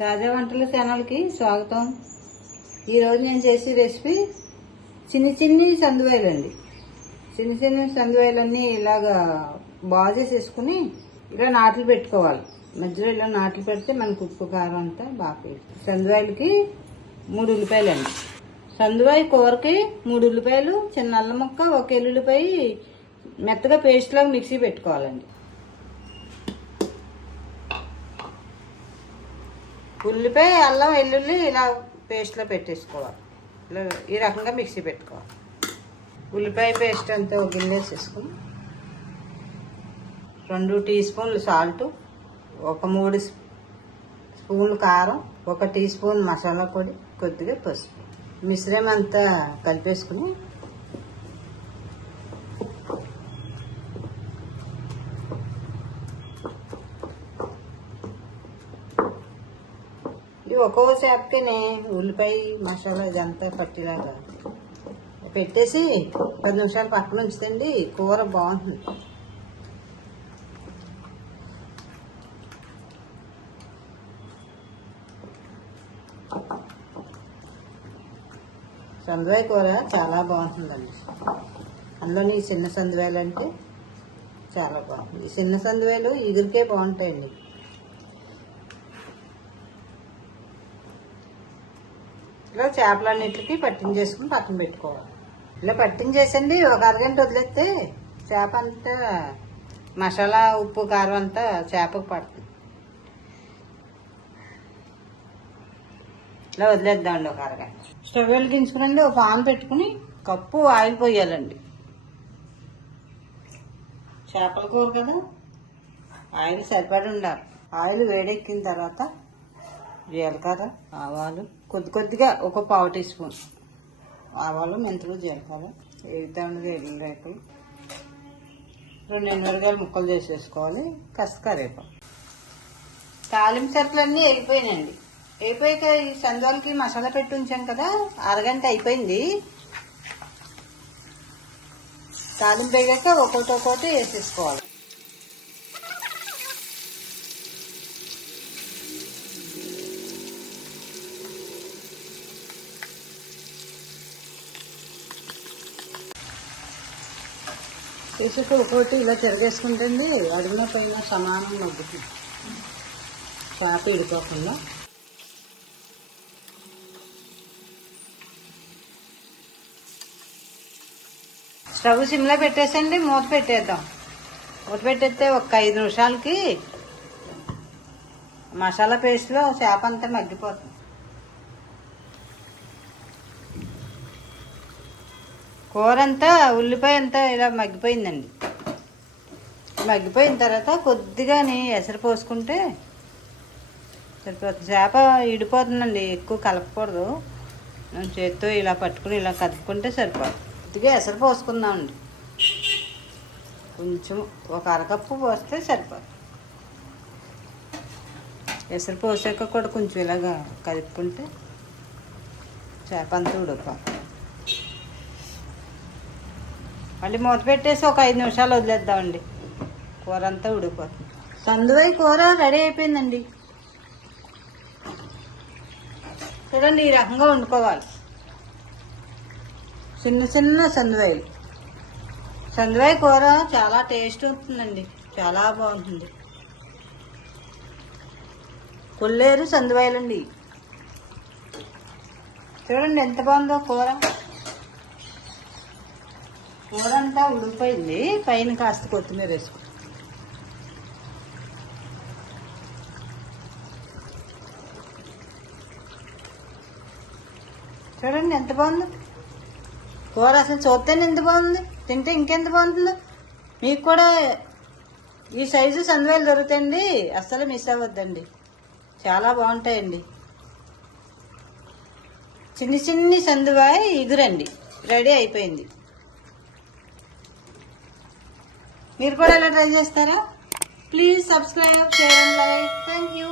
తాజా వంటల ఛానల్కి స్వాగతం. ఈరోజు నేను చేసే రెసిపీ చిన్ని చిన్ని సందువాయలు అండి చిన్న చిన్న సందువాయలన్నీ ఇలాగా బాగా చేసేసుకుని ఇలా నాట్లు పెట్టుకోవాలి. మధ్యలో ఇలా నాట్లు పెడితే మనకు ఉప్పు కారం అంతా బాగా సందువాయలకి మూడు ఉల్లిపాయలు అండి సందువాయి కూరకి మూడు ఉల్లిపాయలు చిన్న అల్లం ముక్క ఒక ఎల్లుల్లిపాయ మెత్తగా పేస్ట్ లాగా మిక్సీ పెట్టుకోవాలండి. ఉల్లిపాయ అల్లం వెల్లుల్లి ఇలా పేస్ట్లో పెట్టేసుకోవాలి. ఇలా ఈ రకంగా మిక్సీ పెట్టుకోవాలి. ఉల్లిపాయ పేస్ట్ అంతా ఒక గిన్నె వేసేసుకుని రెండు టీ స్పూన్లు సాల్ట్ ఒక మూడు స్పూన్లు కారం ఒక టీ స్పూన్ మసాలా పొడి కొద్దిగా పసుపు. మిశ్రమంతా అంతా కలిపేసుకుని ఒక్కో చేపకినే ఉల్లిపాయ మసాలా ఇదంతా పట్టేలాగా. పెట్టేసి పది నిమిషాలు పక్కన ఉంచుతండి కూర బాగుంటుంది. సందువాయ కూర చాలా బాగుంటుందండి. అందులోని ఈ చిన్న సందువాయలు అంటే చాలా బాగుంటుంది. ఈ చిన్న సందువాయలు ఇగురికే బాగుంటాయండి. ఇలా చేపలన్నిటికి పట్టించేసుకుని పక్కన పెట్టుకోవాలి. ఇలా పట్టించేసండి ఒక అరగంట వదిలేస్తే చేప అంతా మసాలా ఉప్పు కారం అంతా చేపకు పడుతుంది. ఇలా వదిలేద్దామండి ఒక అరగంట. స్టవ్ వెలిగించుకునండి ఒక పాన్ పెట్టుకుని కప్పు ఆయిల్ పోయాలండి. చేపల కూర కదా ఆయిల్ సరిపడి ఉండాలి. ఆయిల్ వేడెక్కిన తర్వాత జీలకర్ర ఆవాలు. కొద్ది కొద్దిగా ఒక పావు టీ స్పూన్. ఆవాలు మెంతులు జీలకర్ర. వేగుతాండగా ఎల్లు రేకులు రెండు ఎనిమిరకాయలు ముక్కలు చేసేసుకోవాలి. కసక కరివేపాకు. తాలింపు సరుకులన్నీ అయిపోయినాయండి. అయిపోయాక ఈ సందోలకి మసాలా పెట్టి ఉంచాం కదా అరగంట అయిపోయింది. తాలింపు వేగాక ఒక్కొక్కటి ఒక్కొక్కటి వేసేసుకోవాలి. ఇసుక ఒక్కొక్కటి ఇలా తిరగేసుకుంటుంది అడుగున పైన సమానం మగ్గుతుంది చేప ఇడిపోకుండా. స్టవ్ సిమ్లో పెట్టేసండి మూత పెట్టేద్దాం. మూత పెట్టేస్తే ఒక ఐదు నిమిషాలకి మసాలా పేస్ట్లో చేప అంతా మగ్గిపోతుంది. కూర అంతా ఉల్లిపాయ అంతా ఇలా మగ్గిపోయిందండి. మగ్గిపోయిన తర్వాత కొద్దిగాని ఎసరు పోసుకుంటే సరిపోతుంది. చేప ఇడిపోతుందండి ఎక్కువ కలపకూడదు. మనం చేత్తో ఇలా పట్టుకుని ఇలా కదుపుకుంటే సరిపోతుంది కొద్దిగా ఎసరు పోసుకుందామండి. కొంచెం ఒక అరకప్పు పోస్తే సరిపోతుంది ఎసరు పోసాక కూడా కొంచెం ఇలాగా కదుపుకుంటే చేప అంతా ఉడికిపోతుంది. మళ్ళీ మూత పెట్టేసి ఒక ఐదు నిమిషాలు వదిలేద్దామండి. కూర అంతా ఉడికిపోతుంది సందువై కూర రెడీ అయిపోయిందండి. చూడండి ఈ రకంగా వండుకోవాలి. చిన్న చిన్న సందువాయిలు సందువాయి కూర చాలా టేస్ట్ ఉంటుందండి. చాలా బాగుంటుంది. కొల్లేరు సందువాయిలండి చూడండి ఎంత బాగుందో కూర. కూర అంతా పైన కాస్త కొత్తిమీర వేసుకో. చూడండి ఎంత బాగుందో. కూర అసలు చూస్తేనే ఎంత బాగుంది. తింటే ఇంకెంత బాగుంటుందో. మీకు కూడా ఈ సైజు సందువేలు దొరుకుతాయండి. అస్సలు మిస్ అవ్వద్దండి. చాలా బాగుంటాయండి. చిన్ని చిన్ని సందువాయి ఇగురండి. రెడీ అయిపోయింది. మీరు కూడా ఇలా ట్రై చేస్తారా? Please subscribe share and like thank you